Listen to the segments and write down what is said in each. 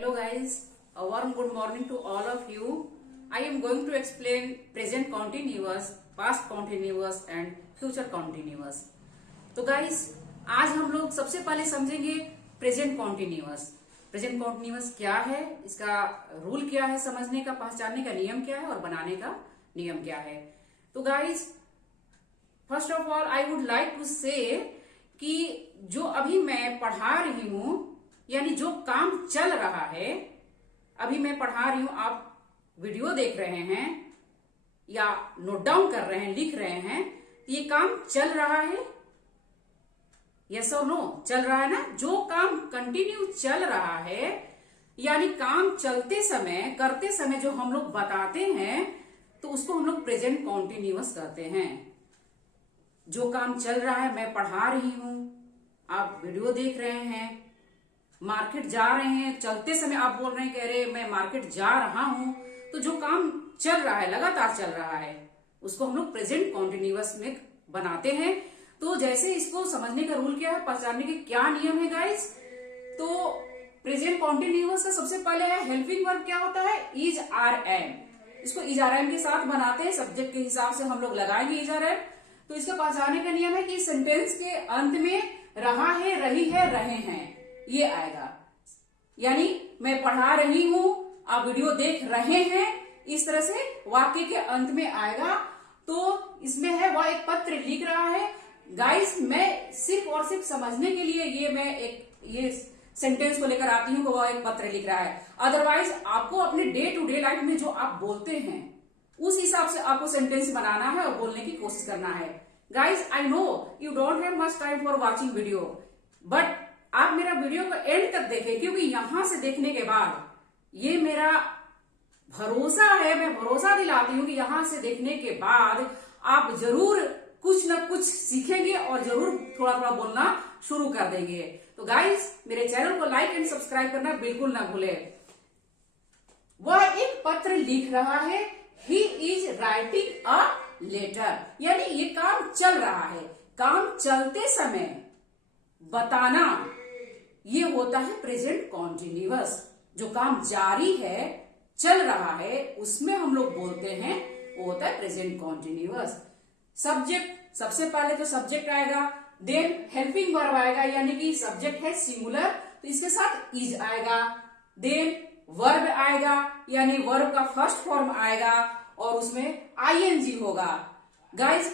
Hello guys, a warm good morning to all of you. I am going to explain present continuous, past continuous and future continuous. तो guys, आज हम लोग सबसे पहले समझेंगे present continuous. Present continuous क्या है, इसका रूल क्या है, समझने का, पहचानने का नियम क्या है और बनाने का नियम क्या है। तो guys, first of all I would like to say कि जो अभी मैं पढ़ा रही हूं, यानी जो काम चल रहा है, अभी मैं पढ़ा रही हूं, आप वीडियो देख रहे हैं या नोट डाउन कर रहे हैं, लिख रहे हैं, ये काम चल रहा है। यस और नो? चल रहा है ना? जो काम कंटिन्यू चल रहा है, यानी काम चलते समय, करते समय जो हम लोग बताते हैं, तो उसको हम लोग प्रेजेंट कॉन्टिन्यूअस कहते हैं। जो काम चल रहा है, मैं पढ़ा रही हूं, आप वीडियो देख रहे हैं, मार्केट जा रहे हैं, चलते समय आप बोल रहे हैं कि अरे मैं मार्केट जा रहा हूं, तो जो काम चल रहा है, लगातार चल रहा है, उसको हम लोग प्रेजेंट कॉन्टिन्यूअस में बनाते हैं। तो जैसे इसको समझने का रूल क्या है, पहचानने के क्या नियम है गाइस, तो प्रेजेंट कॉन्टिन्यूअस का सबसे पहले है हेल्पिंग वर्ब। क्या होता है? Is are am. इसको इज आर एम के साथ बनाते हैं, सब्जेक्ट के हिसाब से हम लोग लगाएंगे इज आर एम। तो इसका पहचानने का नियम है कि सेंटेंस के अंत में रहा है, रही है, रहे हैं, ये आएगा। यानी मैं पढ़ा रही हूं, आप वीडियो देख रहे हैं, इस तरह से वाक्य के अंत में आएगा। तो इसमें है वह एक पत्र लिख रहा है। गाइस, मैं सिर्फ और सिर्फ समझने के लिए ये सेंटेंस को लेकर आती हूं कि वह एक पत्र लिख रहा है। अदरवाइज आपको अपने डे टू डे लाइफ में जो आप बोलते हैं, उस हिसाब से आपको सेंटेंस बनाना है और बोलने की कोशिश करना है। Guys, I know you don't have much time for watching video, but आप मेरा वीडियो को एंड तक देखें, क्योंकि यहां से देखने के बाद ये मेरा भरोसा है, मैं भरोसा दिलाती हूं कि यहां से देखने के बाद आप जरूर कुछ न कुछ सीखेंगे और जरूर थोड़ा थोड़ा बोलना शुरू कर देंगे। तो गाइस, मेरे चैनल को लाइक एंड सब्सक्राइब करना बिल्कुल ना भूलें। वह एक पत्र लिख रहा है, he is writing a letter, यानी ये काम चल रहा है। काम चलते समय बताना, ये होता है प्रेजेंट कॉन्टिन्यूअस। जो काम जारी है, चल रहा है, उसमें हम लोग बोलते हैं, वो होता है प्रेजेंट कॉन्टिन्यूअस। सब्जेक्ट, सबसे पहले तो सब्जेक्ट आएगा, देन हेल्पिंग वर्ब आएगा, यानी कि सब्जेक्ट है सिंगुलर, तो इसके साथ इज आएगा, देन वर्ब आएगा, यानी वर्ब का फर्स्ट फॉर्म आएगा और उसमें आईएनजी होगा। गाइज,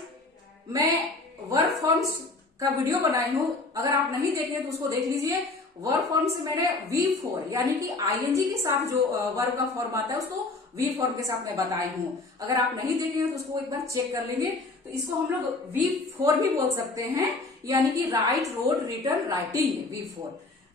मैं वर्ब फॉर्म्स का वीडियो बनाई हूं, अगर आप नहीं देखे तो उसको देख लीजिए। वर्ब फॉर्म से मैंने V4 यानी कि आईएनजी के साथ जो वर्ब का फॉर्म आता है, उसको V फॉर्म के साथ मैं बताई हूं। अगर आप नहीं देखे हैं तो उसको एक बार चेक कर लेंगे। तो इसको हम लोग V4 भी बोल सकते हैं, यानी कि right, road, return, writing, V4।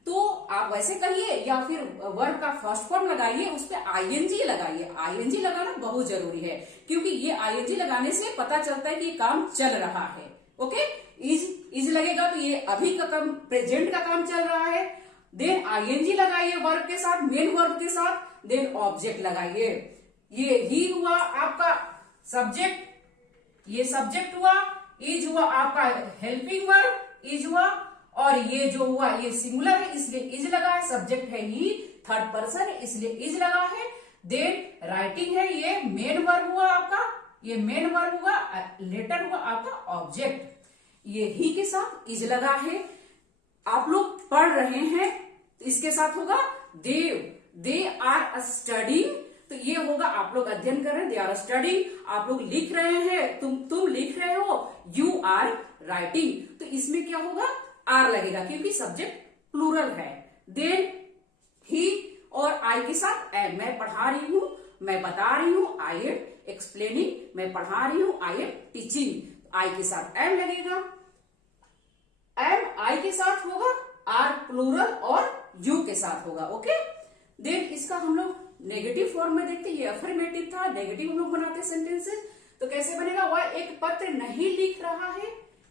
तो आप वैसे कहिए या फिर वर्ब का फर्स्ट फॉर्म लगाइए, उस पर आईएनजी लगाइए। आईएनजी लगाना बहुत जरूरी है, क्योंकि ये आईएनजी लगाने से पता चलता है कि काम चल रहा है। ओके, इज लगेगा तो ये अभी का काम, प्रेजेंट का काम चल रहा है। देन आईएनजी लगाइए वर्ब के साथ, मेन वर्ब के साथ, देन ऑब्जेक्ट लगाइए। ये ही हुआ आपका सब्जेक्ट, ये सब्जेक्ट हुआ, इज हुआ आपका हेल्पिंग वर्ब, इज हुआ, और ये जो हुआ ये सिंगुलर है इसलिए इज लगा है, सब्जेक्ट है ही, थर्ड पर्सन है इसलिए इज लगा है। देन राइटिंग है, ये मेन वर्ब हुआ आपका, ये मेन वर्ब हुआ, लेटर हुआ आपका ऑब्जेक्ट, ये ही के साथ इज लगा है। आप लोग पढ़ रहे हैं तो इसके साथ होगा दे आर स्टडीइंग, तो ये होगा आप लोग अध्ययन कर रहे हैं, दे आर स्टडीइंग। आप लोग लिख रहे हैं, तुम लिख रहे हो, यू आर राइटिंग, तो इसमें क्या होगा? आर लगेगा, क्योंकि सब्जेक्ट प्लूरल है। देन ही और आई के साथ एम, मैं पढ़ा रही हूं, मैं बता रही हूं, आई एम एक्सप्लेनिंग, मैं पढ़ा रही हूं, आई एम टीचिंग, आई के साथ एम लगेगा, एम आई के साथ होगा, आर प्लूरल और यू के साथ होगा। ओके, देन इसका हम लोग नेगेटिव फॉर्म में देखते हैं, ये अफर्मेटिव था, नेगेटिव हम लोग बनाते हैं सेंटेंसेस। तो कैसे बनेगा? वह एक पत्र नहीं लिख रहा है,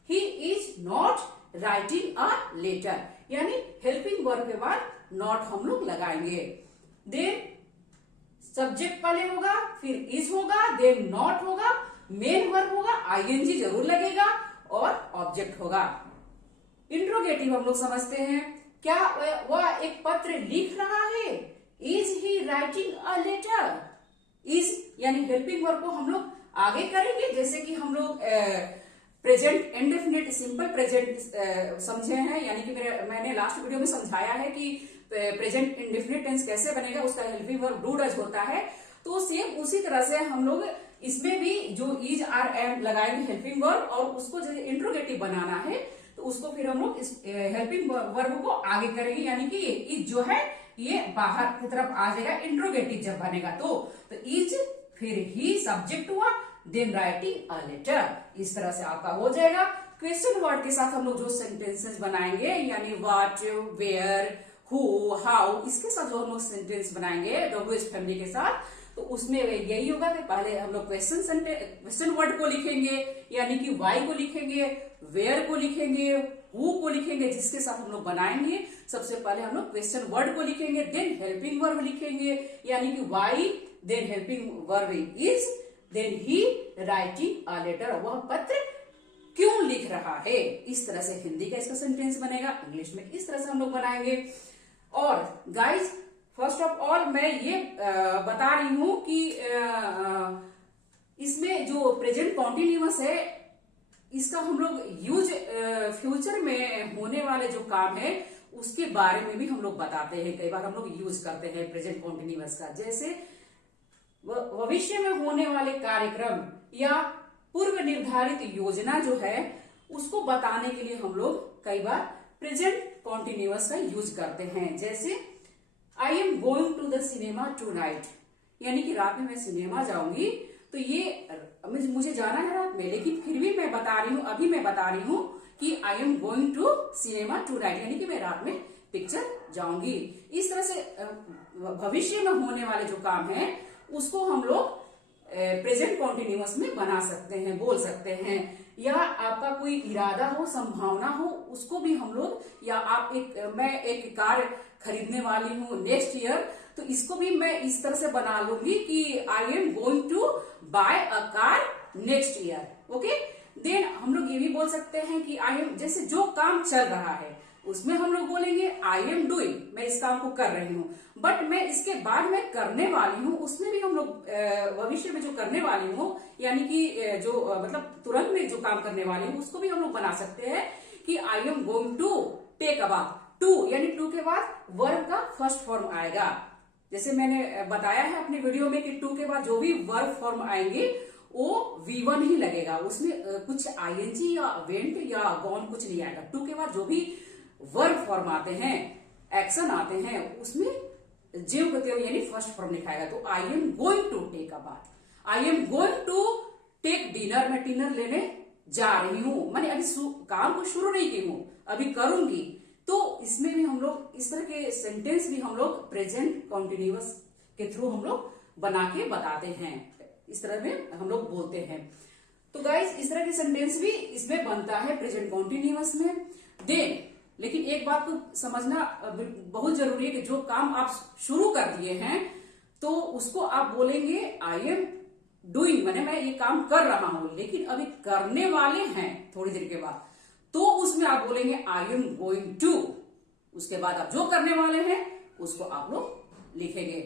he is not writing a letter, यानी हेल्पिंग वर्ब के बाद नॉट हम लोग लगाएंगे। देन सब्जेक्ट पहले होगा, फिर इज होगा, देन नॉट होगा, मेन वर्ब होगा, आईएनजी जरूर लगेगा और ऑब्जेक्ट होगा। इंट्रोगेटिव हम लोग समझते हैं, क्या वह एक पत्र लिख रहा है? Writing a letter. इज यानी हेल्पिंग वर्ब को हम लोग आगे करेंगे, जैसे कि हम लोग प्रेजेंट इंडेफिनिट सिंपल प्रेजेंट समझे हैं, यानी कि मैंने लास्ट वीडियो में समझाया है कि प्रेजेंट इंडेफिनिट टेंस कैसे बनेगा, उसका हेल्पिंग वर्ब डू डज होता है। तो सेम उसी तरह से हम लोग इसमें भी जो इज आर एम लगाएंगे हेल्पिंग वर्ब, और उसको जैसे इंट्रोगेटिव बनाना है तो उसको फिर हम लोग इस हेल्पिंग वर्ब को आगे करेंगे, यानी कि इज जो है ये बाहर की तरफ आ जाएगा इंट्रोगेटिव जब बनेगा तो इज फिर ही सब्जेक्ट हुआ, देन राइटिंग अ लेटर। इस तरह से आपका हो जाएगा। क्वेश्चन वर्ड के साथ हम लोग जो सेंटेंसेस बनाएंगे, यानी व्हाट, वेयर, हु, हाउ, इसके साथ जो हम लोग सेंटेंस बनाएंगे WH फैमिली के साथ, तो उसमें यही होगा कि पहले हम लोग क्वेश्चन वर्ड को लिखेंगे, यानी कि वाई को लिखेंगे, वेयर को लिखेंगे, हु को लिखेंगे, जिसके साथ हम लोग बनाएंगे सबसे पहले हम लोग क्वेश्चन वर्ड को लिखेंगे, देन हेल्पिंग वर्ब लिखेंगे, यानी कि why, then helping verb is, then he writing a letter, वह पत्र क्यों लिख रहा है। इस तरह से हिंदी का इसका सेंटेंस बनेगा, इंग्लिश में इस तरह से हम लोग बनाएंगे। और गाइज फर्स्ट ऑफ ऑल मैं ये बता रही हूं कि इसमें जो प्रेजेंट कॉन्टिन्यूअस है इसका हम लोग यूज फ्यूचर में होने वाले जो काम है उसके बारे में भी हम लोग बताते हैं। कई बार हम लोग यूज करते हैं प्रेजेंट कॉन्टिन्यूअस का, जैसे भविष्य में होने वाले कार्यक्रम या पूर्व निर्धारित योजना जो है उसको बताने के लिए हम लोग कई बार प्रेजेंट कॉन्टिन्यूअस का यूज करते हैं। जैसे I am going to the cinema tonight, यानी कि रात में मैं सिनेमा जाऊंगी, तो ये मुझे जाना है रात में, लेकिन फिर भी मैं बता रही हूँ, अभी मैं बता रही हूँ कि I am going to cinema tonight, यानी कि मैं रात में पिक्चर जाऊंगी। इस तरह से भविष्य में होने वाले जो काम है उसको हम लोग प्रेजेंट कॉन्टिन्यूअस में बना सकते हैं, बोल सकते हैं। या आपका कोई इरादा हो, संभावना हो, उसको भी हम लोग, या आप मैं एक कार खरीदने वाली हूँ नेक्स्ट ईयर, तो इसको भी मैं इस तरह से बना लूंगी कि I am going to buy a car next year. Okay, then हम लोग ये भी बोल सकते हैं कि आई एम, जैसे जो काम चल रहा है उसमें हम लोग बोलेंगे आई एम डूइंग, मैं इस काम को कर रही हूँ, बट मैं इसके बाद मैं करने वाली हूँ, उसमें भी हम लोग भविष्य में जो करने वाली हूँ, यानी कि जो मतलब तुरंत में जो काम करने वाली हूँ उसको भी हम लोग बना सकते हैं कि I am going to take a bath. To यानी टू के बाद वर्ब का फर्स्ट फॉर्म आएगा। जैसे मैंने बताया है अपनी वीडियो में कि टू के बाद जो भी वर्ब फॉर्म आएंगे वो V1 ही लगेगा, उसमें कुछ ING या वेंट या गॉन कुछ नहीं आएगा। टू के बाद जो भी वर्ब फॉर्म आते हैं, एक्शन आते हैं, उसमें जीव प्रत्यय यानी फर्स्ट फॉर्म लिखाएगा। तो I am going to take a bath, I am going to take dinner, मैं डिनर लेने जा रही हूं, मैंने अभी काम को शुरू नहीं की हूं, अभी करूंगी। तो इसमें भी हम लोग इस तरह के सेंटेंस भी हम लोग प्रेजेंट कॉन्टिन्यूअस के थ्रू हम लोग बना के बताते हैं, इस तरह में हम लोग बोलते हैं। तो गाइस इस तरह के सेंटेंस भी इसमें बनता है प्रेजेंट कॉन्टिन्यूअस में। देन लेकिन एक बात को समझना बहुत जरूरी है कि जो काम आप शुरू कर दिए हैं तो उसको आप बोलेंगे आई एम डूइंग, माने मैं ये काम कर रहा हूं, लेकिन अभी करने वाले हैं थोड़ी देर के बाद, तो उसमें आप बोलेंगे आई एम गोइंग टू। उसके बाद आप जो करने वाले हैं उसको आप लोग लिखेंगे।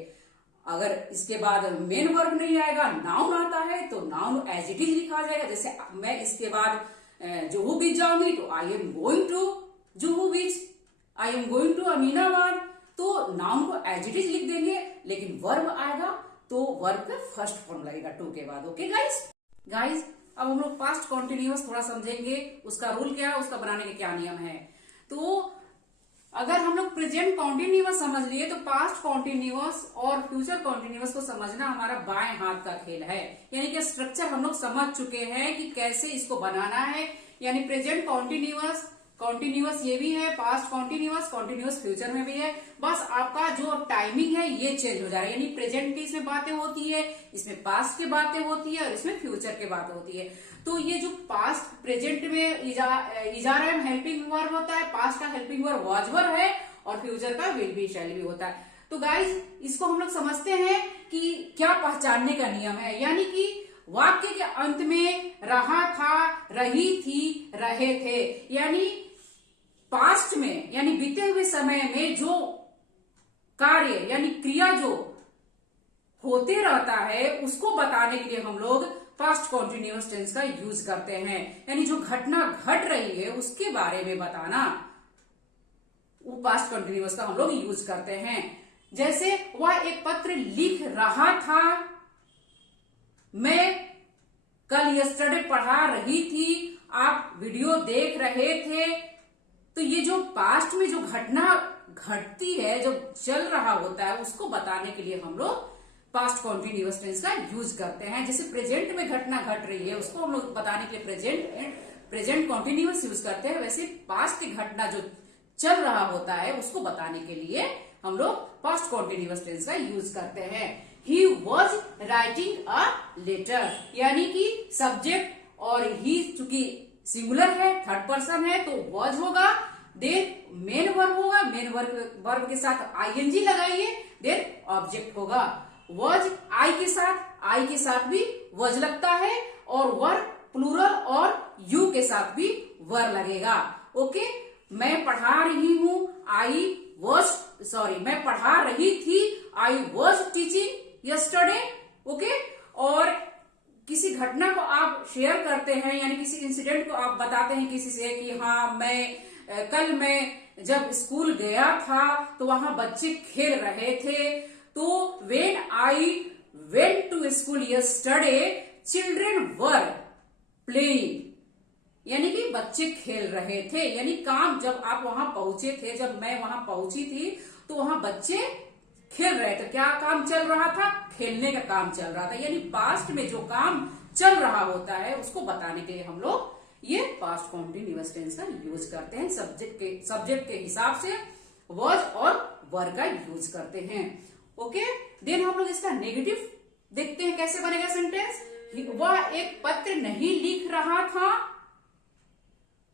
अगर इसके बाद मेन वर्ब नहीं आएगा, नाउन आता है, तो नाउन एज इट इज लिखा जाएगा। जैसे मैं इसके बाद जुहू बीच जाऊंगी तो I am going to Juhu beach, I am going to Aminabad, तो नाउन को एज इट इज लिख देंगे, लेकिन वर्ब आएगा तो वर्ब का फर्स्ट फॉर्म लगेगा टू के बाद। ओके गाइस अब हम लोग पास्ट कॉन्टिन्यूअस थोड़ा समझेंगे, उसका रूल क्या है, उसका बनाने के क्या नियम है। तो अगर हम लोग प्रेजेंट कॉन्टिन्यूअस समझ लिए तो पास्ट कॉन्टिन्यूअस और फ्यूचर कॉन्टिन्यूअस को समझना हमारा बाएं हाथ का खेल है। यानी कि स्ट्रक्चर हम लोग समझ चुके हैं कि कैसे इसको बनाना है। यानी प्रेजेंट कॉन्टिन्यूअस ये भी है, पास्ट कॉन्टिन्यूअस फ्यूचर में भी है। बस आपका जो टाइमिंग है ये चेंज हो जा रहा है। यानी प्रेजेंट की इसमें बातें होती है, इसमें पास्ट की बातें होती है और इसमें फ्यूचर की बातें होती है। तो ये जो पास्ट प्रेजेंट में इजार एम हेल्पिंग वर्ब होता है, पास्ट का हेल्पिंग वर्ब वाज वर है और फ्यूचर का विल बी शैल बी होता है। तो गाइज इसको हम लोग समझते हैं कि क्या पहचानने का नियम है। यानी कि वाक्य के अंत में रहा था, रही थी, रहे थे, यानी पास्ट में यानी बीते हुए समय में जो कार्य यानी क्रिया जो होते रहता है उसको बताने के लिए हम लोग पास्ट कॉन्टिन्यूअस टेंस का यूज करते हैं। यानी जो घटना घट रही है उसके बारे में बताना, वो पास्ट कॉन्टिन्यूअस का हम लोग यूज करते हैं। जैसे वह एक पत्र लिख रहा था, मैं कल यस्टरडे पढ़ा रही थी, आप वीडियो देख रहे थे। तो ये जो पास्ट में जो घटना घटती है, जो चल रहा होता है, उसको बताने के लिए हम लोग पास्ट कॉन्टिन्यूअस टेंस का यूज करते हैं। जैसे प्रेजेंट में घटना घट रही है उसको हम लोग बताने के लिए प्रेजेंट कॉन्टिन्यूअस यूज करते हैं। वैसे पास्ट की घटना जो चल रहा होता है उसको बताने के लिए हम लोग पास्ट कॉन्टिन्यूअस टेंस का यूज करते हैं। He was writing a letter, यानी कि सब्जेक्ट और ही चूंकि सिंगुलर है, थर्ड पर्सन है, तो वॉज होगा, देन मेन वर्ब होगा, मेन वर्ब के साथ आईएनजी लगाइए, देन ऑब्जेक्ट होगा। वॉज आई के साथ भी वॉज लगता है, और वर प्लूरल और यू के साथ भी वर लगेगा। ओके, मैं पढ़ा रही हूं, मैं पढ़ा रही थी, I was teaching yesterday. Okay, और किसी घटना को आप शेयर करते हैं, यानी किसी इंसिडेंट को आप बताते हैं किसी से कि हाँ कल मैं जब स्कूल गया था तो वहां बच्चे खेल रहे थे। तो when I went to school yesterday, children were playing, यानी कि बच्चे खेल रहे थे। यानी काम जब आप वहां पहुंचे थे, जब मैं वहां पहुंची थी तो वहां बच्चे खेल रहे थे। क्या काम चल रहा था? खेलने का काम चल रहा था। यानी पास्ट में जो काम चल रहा होता है उसको बताने के लिए हम लोग ये पास्ट कॉन्टिन्यूअस टेंस का यूज करते हैं। सब्जेक्ट के हिसाब से वॉज और वर का यूज करते हैं। ओके, देन हम लोग इसका नेगेटिव देखते हैं कैसे बनेगा सेंटेंस। वह एक पत्र नहीं लिख रहा था,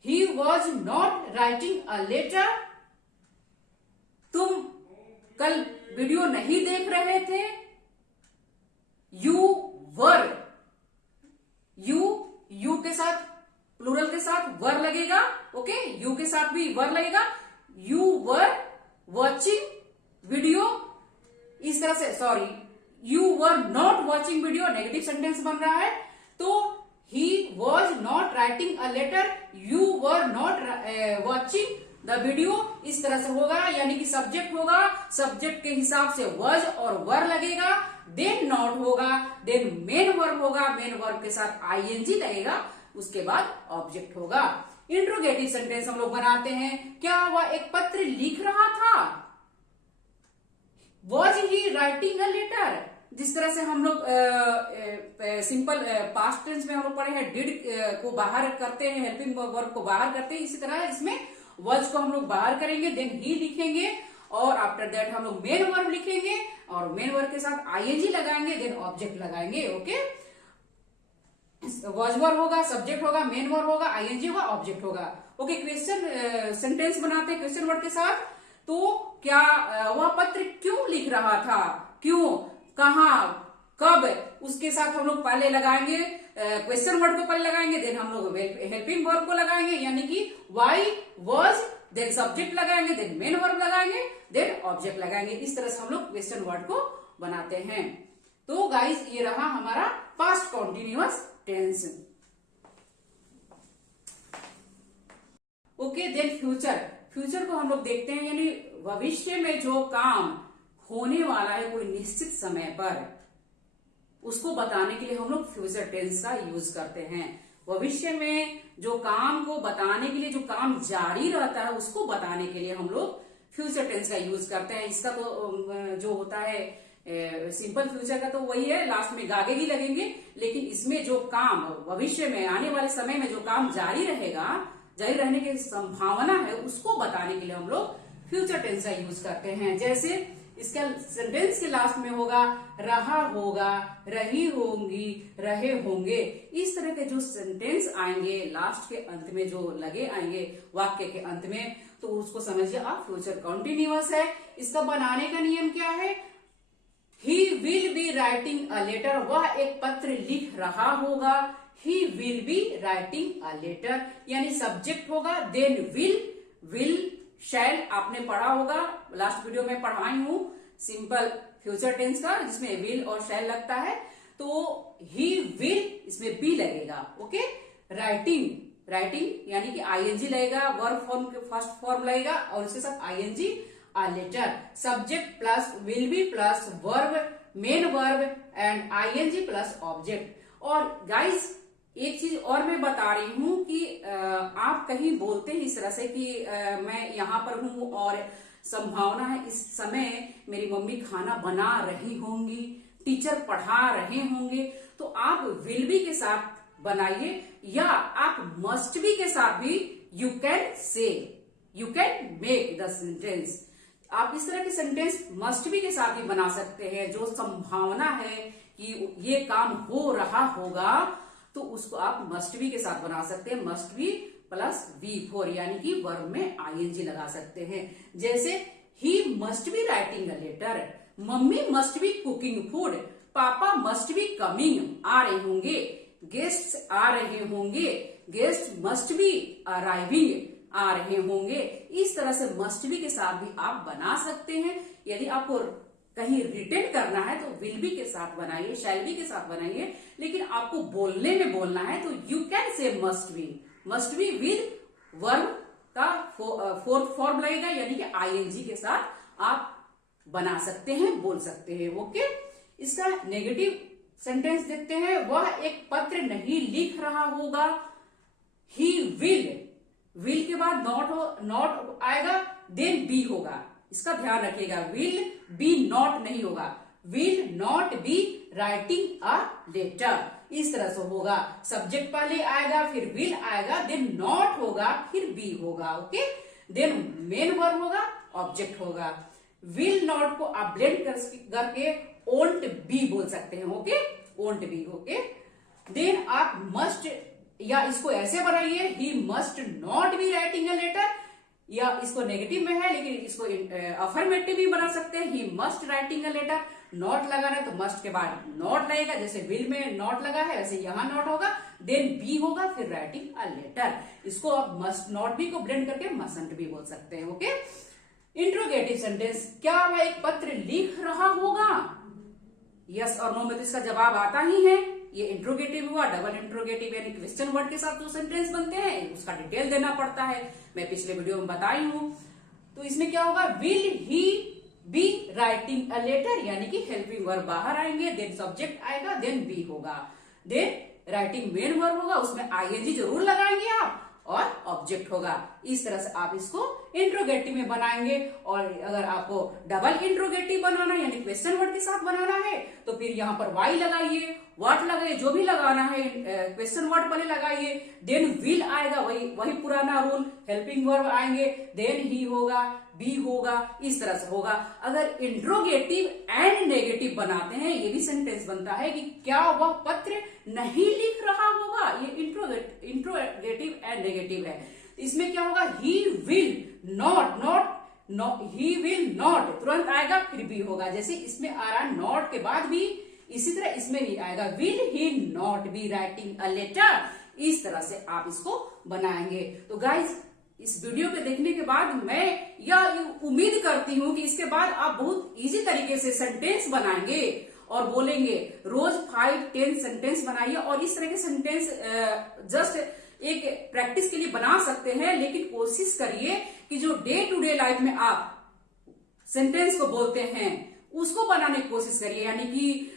he was not writing a letter. तुम कल वीडियो नहीं देख रहे थे, यू के साथ प्लूरल के साथ वर लगेगा। ओके, यू के साथ भी वर लगेगा। यू वर वॉचिंग वीडियो, इस तरह से, sorry, you were not watching video, negative sentence बन रहा है। तो he was not writing a letter, you were not watching the video, इस तरह से होगा। यानी कि सब्जेक्ट होगा, सब्जेक्ट के हिसाब से वॉज और वर लगेगा, देन नॉट होगा, देन मेन वर्ब होगा, मेन वर्ब के साथ आईएनजी लगेगा, उसके बाद ऑब्जेक्ट होगा। इंट्रोगेटिव सेंटेंस हम लोग बनाते हैं। क्या वह एक पत्र लिख रहा था? Was he writing a letter? जिस तरह से हम लोग सिंपल पास्ट टेंस में हम लोग पढ़े हैं, डिड को बाहर करते हैं, हेल्पिंग वर्ब को बाहर करते हैं, इसी तरह इसमें वॉज को हम लोग बाहर करेंगे, देन ही लिखेंगे, और आफ्टर दैट हम लोग मेन वर्ब लिखेंगे, और मेन वर्ब के साथ आईएनजी लगाएंगे, देन ऑब्जेक्ट लगाएंगे। ओके, वॉज वर्ब होगा, सब्जेक्ट होगा, मेन वर्ब होगा, आईएनजी होगा, ऑब्जेक्ट होगा। ओके, क्वेश्चन सेंटेंस बनाते हैं क्वेश्चन वर्ड के साथ। तो क्या वह पत्र क्यों लिख रहा था? क्यों, कहां, कब, उसके साथ हम लोग पहले लगाएंगे क्वेश्चन वर्ड को पहले लगाएंगे, देन हम लोग हेल्पिंग वर्ब को लगाएंगे, यानी कि वाई, वॉज, देन सब्जेक्ट लगाएंगे, देन मेन वर्ब लगाएंगे, देन ऑब्जेक्ट लगाएंगे। इस तरह से हम लोग क्वेश्चन वर्ड को बनाते हैं। तो गाइस, ये रहा हमारा past continuous tense. Okay, then future को हम लोग देखते हैं, यानी भविष्य में जो काम होने वाला है कोई निश्चित समय पर, उसको बताने के लिए हम लोग फ्यूचर टेंस का यूज करते हैं। भविष्य में जो काम को बताने के लिए, जो काम जारी रहता है उसको बताने के लिए हम लोग फ्यूचर टेंस का यूज करते हैं। इसका तो जो होता है सिंपल फ्यूचर का तो वही है, लास्ट में गागे ही लगेंगे, लेकिन इसमें जो काम भविष्य में आने वाले समय में जो काम जारी रहेगा, जारी रहने की संभावना है, उसको बताने के लिए हम लोग फ्यूचर टेंस का यूज करते हैं। जैसे इसका सेंटेंस के लास्ट में होगा रहा होगा, रही होंगी, रहे होंगे। इस तरह के जो सेंटेंस आएंगे लास्ट के अंत में, जो लगे आएंगे वाक्य के अंत में, तो उसको समझिए आप फ्यूचर कॉन्टिन्यूअस है। इसका बनाने का नियम क्या है? He will be writing a letter, वह एक पत्र लिख रहा होगा। He will be writing a letter, यानी सब्जेक्ट होगा, देन विल शैल आपने पढ़ा होगा, लास्ट वीडियो में पढ़ाई हूं। सिंपल फ्यूचर टेंस का जिसमें विल और शैल लगता है, तो ही विल इसमें बी लगेगा। ओके, राइटिंग यानी कि आईएनजी लगेगा, वर्ब फॉर्म के फर्स्ट फॉर्म लगेगा और उसके साथ ING a letter. Subject plus will be plus verb, main verb and ING plus object. और गाइस एक चीज और मैं बता रही हूं कि आप कहीं बोलते हैं इस तरह से कि मैं यहाँ पर हूं और संभावना है इस समय मेरी मम्मी खाना बना रही होंगी, टीचर पढ़ा रहे होंगे, तो आप विल बी के साथ बनाइए या आप मस्ट बी के साथ भी you can say, you can make the sentence. आप इस तरह के सेंटेंस मस्ट बी के साथ भी बना सकते हैं। जो संभावना है कि ये काम हो रहा होगा तो उसको आप मस्ट बी के साथ बना सकते हैं। मस्ट बी प्लस V4 यानी कि वर्ब में आईएनजी लगा सकते हैं। जैसे he must be writing a letter, mummy must be cooking food, papa must be coming आ रहे होंगे, गेस्ट आ रहे होंगे, गेस्ट मस्ट बी अराइविंग आ रहे होंगे। इस तरह से मस्ट बी के साथ भी आप बना सकते हैं। यदि आपको कहीं रिटेन करना है तो विल बी के साथ बनाइए, शैल बी के साथ बनाइए, लेकिन आपको बोलने में बोलना है तो you can say must be with verb का फोर्थ फॉर्म लगेगा यानी कि आईएनजी के साथ आप बना सकते हैं, बोल सकते हैं। ओके, इसका नेगेटिव सेंटेंस देखते हैं। वह एक पत्र नहीं लिख रहा होगा, ही विल के बाद नॉट आएगा, देन बी होगा। इसका ध्यान रखिएगा, विल बी नॉट नहीं होगा, will not be writing a letter, इस तरह से होगा। सब्जेक्ट पहले आएगा, फिर विल आएगा, देन नॉट होगा, फिर बी होगा। ओके, देन मेन वर्ब होगा, ऑब्जेक्ट होगा। विल नॉट को आप ब्लेंड करके ओंट बी बोल सकते हैं। Okay, won't be. Okay, then आप मस्ट या इसको ऐसे बनाइए, he must not be writing a letter, या इसको नेगेटिव में है लेकिन इसको अफर्मेटिव भी बना सकते हैं। He must writing a letter, not लगाना है तो मस्ट के बाद नॉट लगेगा, जैसे विल में नॉट लगा है वैसे यहाँ नॉट होगा, देन बी होगा, फिर राइटिंग अ लेटर। इसको आप मस्ट नॉट बी को ब्लेंड करके मसंट भी बोल सकते हैं। ओके, इंट्रोगेटिव सेंटेंस, क्या वह एक पत्र लिख रहा होगा? यस और नो में तो इसका जवाब आता ही है। ये इंट्रोगेटिव हुआ, डबल इंट्रोगेटिव यानी क्वेश्चन वर्ड के साथ जो सेंटेंस बनते हैं उसका डिटेल देना पड़ता है, मैं पिछले वीडियो में बताई हूं। तो इसमें क्या होगा, will he be writing a letter यानी कि हेल्पिंग वर्ब बाहर आएंगे, देन सब्जेक्ट आएगा, देन बी होगा, देन राइटिंग मेन वर्ब होगा, उसमें आईएनजी जरूर लगाएंगे आप, और ऑब्जेक्ट होगा। इस तरह से आप इसको इंट्रोगेटिव में बनाएंगे। और अगर आपको डबल इंट्रोगेटिव बनाना है यानी क्वेश्चन वर्ड के साथ बनाना है तो फिर यहाँ पर वाई लगाइए, व्हाट लगाइए, जो भी लगाना है क्वेश्चन वर्ड पहले लगाइए, देन विल आएगा, वही पुराना रूल, हेल्पिंग वर्ब आएंगे, देन ही होगा, बी होगा, इस तरह से होगा। अगर इंट्रोगेटिव एंड नेगेटिव बनाते हैं, ये भी सेंटेंस बनता है कि क्या वह पत्र नहीं लिख रहा होगा, ये इंट्रोगेटिव एंड नेगेटिव है। इसमें क्या होगा, he will not, he will not तुरंत आएगा, फिर भी होगा, जैसे इसमें आ रहा है नॉट के बाद भी, इसी तरह इसमें भी आएगा, will he not be writing a letter. इस तरह से आप इसको बनाएंगे। तो गाइज इस वीडियो के देखने के बाद मैं यह उम्मीद करती हूं कि इसके बाद आप बहुत इजी तरीके से सेंटेंस बनाएंगे और बोलेंगे। रोज 5-10 सेंटेंस बनाइए और इस तरह के सेंटेंस जस्ट एक प्रैक्टिस के लिए बना सकते हैं, लेकिन कोशिश करिए कि जो डे टू डे लाइफ में आप सेंटेंस को बोलते हैं उसको बनाने की कोशिश करिए। यानी कि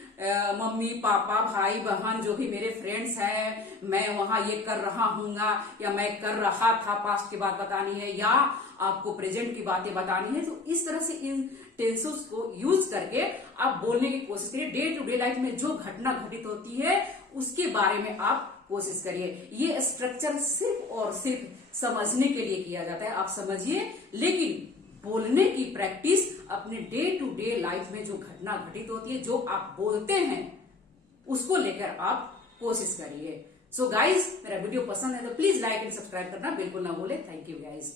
मम्मी पापा भाई बहन जो भी मेरे फ्रेंड्स हैं, मैं वहां ये कर रहा हूँगा या मैं कर रहा था, पास्ट की बात बतानी है या आपको प्रेजेंट की बातें बतानी है। तो इस तरह से इन टेंसेस को यूज करके आप बोलने की कोशिश करिए। डे टू डे लाइफ में जो घटना घटित होती है उसके बारे में आप कोशिश करिए। ये स्ट्रक्चर सिर्फ और सिर्फ समझने के लिए किया जाता है, आप समझिए, लेकिन बोलने की प्रैक्टिस अपने डे टू डे लाइफ में जो घटना घटित होती है, जो आप बोलते हैं, उसको लेकर आप कोशिश करिए। सो गाइज, मेरा वीडियो पसंद है तो प्लीज लाइक एंड सब्सक्राइब करना बिल्कुल ना भूले। Thank you guys.